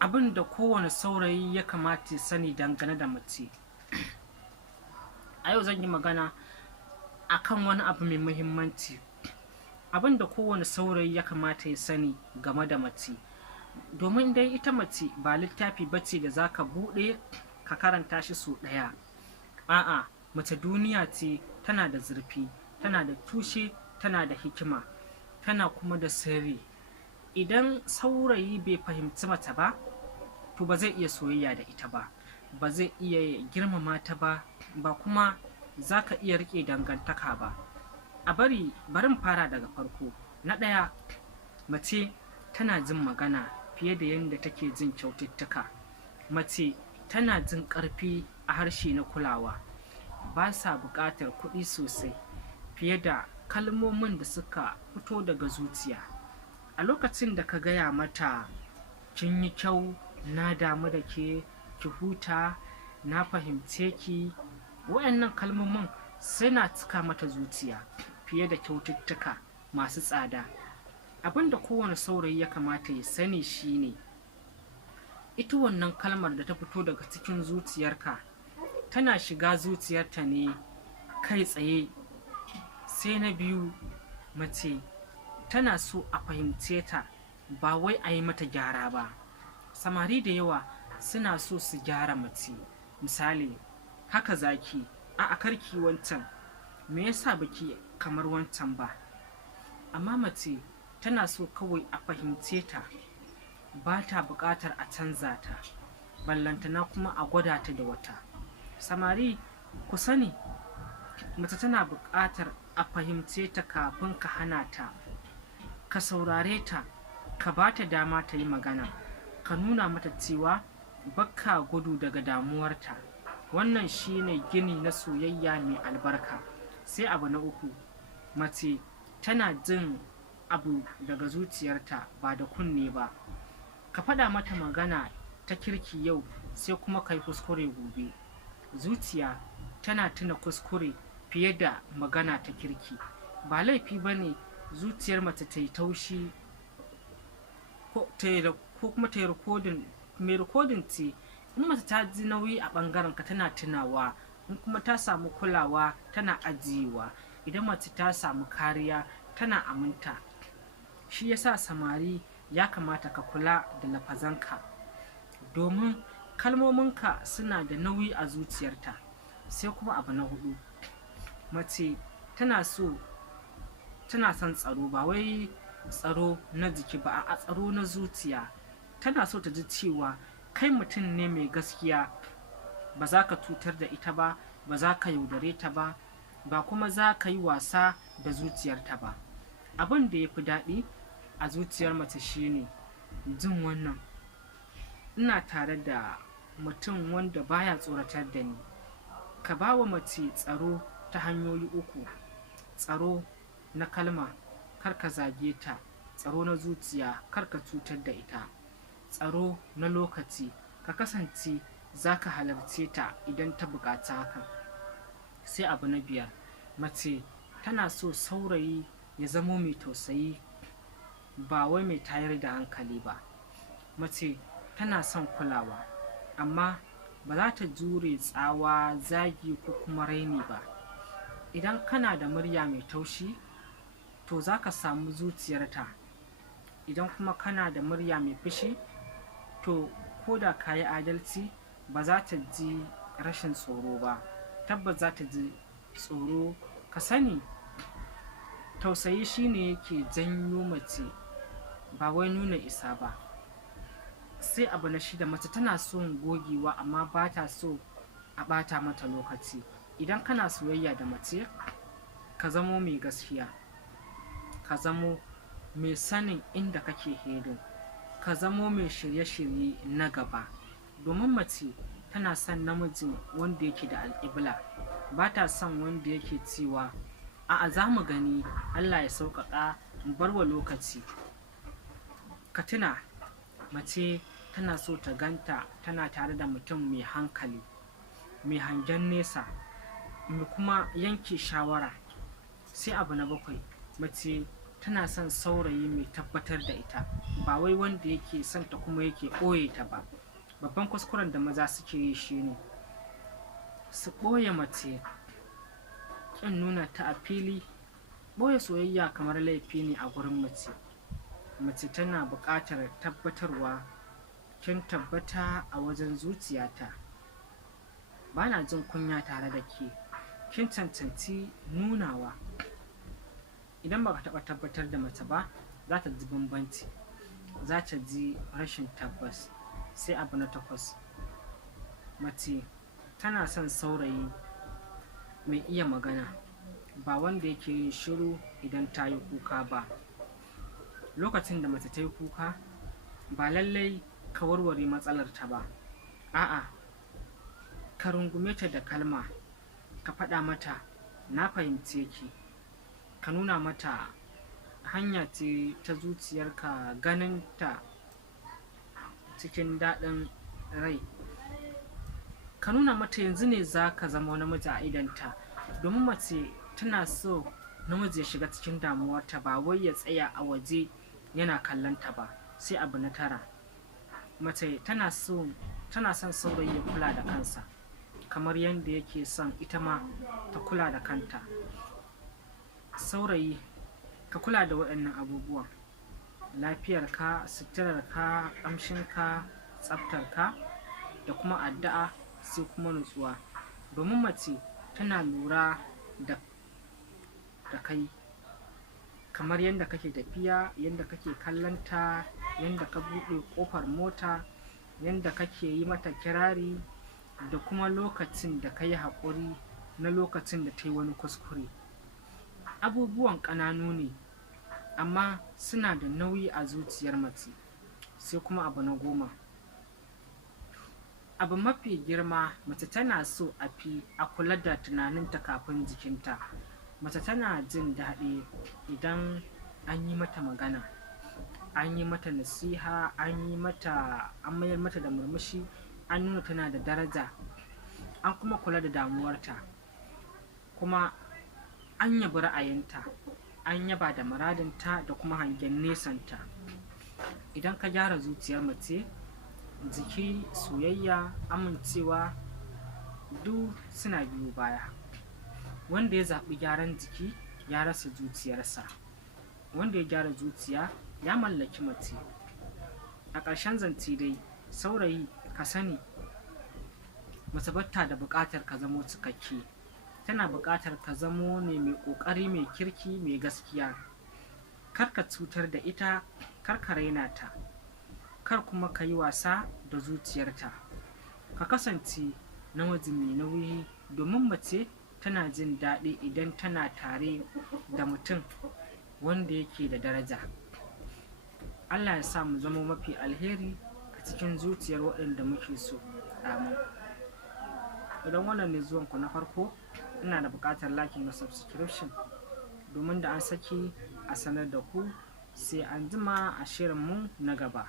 Abin da kowane saurayi ya kamata ya sani dangane da mace. A yau zan yi magana akan wani abu mai muhimmanci. Abin da kowane saurayi ya kamata ya sani game da mace. Domin dai ita mace ba littafi bace da za ka buɗe ka karanta shi sau ɗaya. A'a, mace duniya ce, tana da zurfi, tana da tushe, tana da hikima, tana kuma da sirri. Idan saurayi bai fahimci mace ba, to ba zai iya soyayya da ita ba, ba zai iya girmama ta ba, ba kuma za ka iya riƙe dangantaka ba. Bari fara daga farko. Na ɗaya, mace tana jin magana fiye da yadda take jin kyaututtuka. Mace tana jin ƙarfi a harshe na kulawa. Ba sa buƙatar kuɗi sosai fiye da kalmomin da suka fito daga zuciya. A lokacin da ka gaya mata kin yi kyau, na damu da ke, ki huta, na fahimce ki, waɗannan kalmomin suna cika mata zuciya fiye da kyaututtuka masu tsada. Abin da kowane saurayi ya kamata ya sani shine, ita wannan kalmar da ta fito daga cikin zuciyarka tana shiga zuciyarta ne kai tsaye. Sai na biyu, mace tana so a fahimce ta, ba wai a yi mata gyara ba. Samari da yawa suna so su gyara mace. Misali, haka zaki, a'a karki wancan, me yasa baki kamar wancan ba? Amma mace tana so kawai a fahimce ta, ba ta buƙatar a canza ta, ballantana kuma a gwada ta da wata. Samari, ku sani, mace tana buƙatar a fahimce ta kafin ka hana ta. Ka saurare ta, ka ba ta dama ta yi magana, ka nuna mata cewa baka gudu daga damuwarta. Wannan shine gini na soyayya mai albarka. Sai abu na uku, mace tana jin abu daga zuciyarta, ba da kunne ba. Ka faɗa mata magana ta kirki yau, sai kuma kai kuskure gobe. Zuciya tana tuna kuskure fiye da magana ta kirki. Ba laifi ba ne zuciyar mace ta yi taushi ko kuma ta yi rikodin. Mai rikodin ce, in mace ta ji nauyi a ɓangaren ka tana tunawa, in kuma ta samu kulawa tana ajiyewa, idan mace ta samu kariya tana aminta. Shi yasa samari ya kamata ka kula da lafazanka, domin kalmominka suna da nauyi a zuciyarta. Sai kuma abu na hudu, mace tana son tsaro, ba wai tsaro na jiki ba, a tsaro na zuciya. Tana so ta ji cewa kai mutum ne mai gaskiya, ba za ka cutar da ita ba, ba za ka yaudare ta ba, ba kuma za ka yi wasa da zuciyarta ba. Abin da ya fi daɗi a zuciyar mace shine jin wannan: ina tare da mutum wanda baya tsoratar da ni. Ka ba wa mace tsaro ta hanyoyi uku: tsaro na kalma, kar ka zage ta; tsaro na zuciya, kar ka cutar da ita; tsaro na lokaci, ka kasance za ka halarce ta idan ta buƙaci hakan. Sai abu na biyar, mace tana so saurayi ya zamo mai tausayi, ba wai mai tayar da hankali ba. Mace tana son kulawa, amma ba za ta jure tsawa, zagi ko kuma raini ba. Idan kana da murya mai taushi, to za ka samu zuciyarta. Idan kuma kana da murya mai fushi, to ko da ka yi adalci, ba za ta ji rashin tsoro ba, tabbas za ta ji tsoro. Ka sani, tausayi shine yake janyo mace, ba wai nuna isa ba. Sai abu na shida, mace tana son gogewa amma ba ta so a ɓata mata lokaci. Idan kana soyayya da mace, ka zamo mai gaskiya, ka zamo mai sanin inda kake hedin, ka zamo mai shirye-shirye na gaba. Domin mace tana son namijin wanda yake da alƙibla, ba ta son wanda yake cewa a'a za mu gani, Allah ya sauƙaƙa, mu bar wa lokaci. Ka tuna, mace tana so ta ganta tana tare da mutum mai hankali, mai hangen nesa, mai kuma yanke shawara. Sai abu na bakwai, mace tana son saurayi mai tabbatar da ita, ba wai wanda yake son ta kuma yake ɓoye ta ba. Babban kuskuren da maza suke yi shine su ɓoye mace, ƙin nuna ta a fili. Ɓoye soyayya kamar laifi ne a gurin mace. Mace tana buƙatar tabbatarwa, kin tabbata a wajen zuciyata, ba na jin kunya tare da ke, kin cancanci nunawa. Idan baka taɓa tabbatar da mace ba, za ta ji bambanci, za ta ji rashin tabbas. Sai abu na 8, mace tana son saurayi mai iya magana, ba wanda yake yin shiru idan ta yi kuka ba. Lokacin da mace ta yi kuka, ba lallai ka warware matsalarta ba, a'a, ka rungume ta da kalma, ka faɗa mata na fahimce ki, ka nuna mata hanya ce ta zuciyarka ganin ta cikin daɗin rai. Ka nuna mata yanzu ne za ka zama namiji a idonta, domin mace tana so namiji ya shiga cikin damuwarta, ba wai ya tsaya a waje yana kallonta ba. Sai abu na 9, mace tana son saurayi ya kula da kansa kamar yadda yake son ita ma ta kula da kanta. Saurayi, ka kula da waɗannan abubuwan: lafiyarka, suturarka, ƙamshinka, tsaftarka, da kuma addu'a, sai kuma nutsuwa. Domin mace tana lura da kai, kamar yadda kake tafiya, yadda kake kallonta, yadda ka buɗe ƙofar mota, yadda kake yi mata kirari, da kuma lokacin da ka yi haƙuri na lokacin da ta yi wani kuskure. Abubuwan ƙananu ne, amma suna da nauyi a zuciyar mace. Sai kuma abu na 10, abu mafi girma, mace tana so a kula da tunaninta kafin jikinta. Mace tana jin daɗi idan an yi mata magana, an yi mata nasiha, an mayar mata da murmushi, an nuna tana da daraja, an kuma kula da damuwarta, kuma an yabi ra'ayinta, an yaba da muradinta da kuma hangen nesanta. Idan ka gyara zuciyar mace, jiki, soyayya, amincewa duk suna biyo baya. Wanda ya zaɓi gyaran jiki ya rasa zuciyarsa, wanda ya gyara zuciya ya mallaki mace. A ƙarshen zance dai, saurayi, ka sani mace bata da buƙatar ka zamo cikakke, tana buƙatar ka zamo ne mai ƙoƙari, mai kirki, mai gaskiya. Kar ka cutar da ita, kar ka raina ta, kar kuma ka yi wasa da zuciyarta. Ka kasance namiji mai nauyi, domin mace tana jin daɗi idan tana tare da mutum wanda yake da daraja. Allah ya sa mu zama mafi alheri a cikin zuciyar waɗanda muke so. Amin. Idan wannan ne zuwanku na farko, ina da buƙatar liking da subscription, domin da an saki a sanar da ku. Sai an jima a shirinmu na gaba.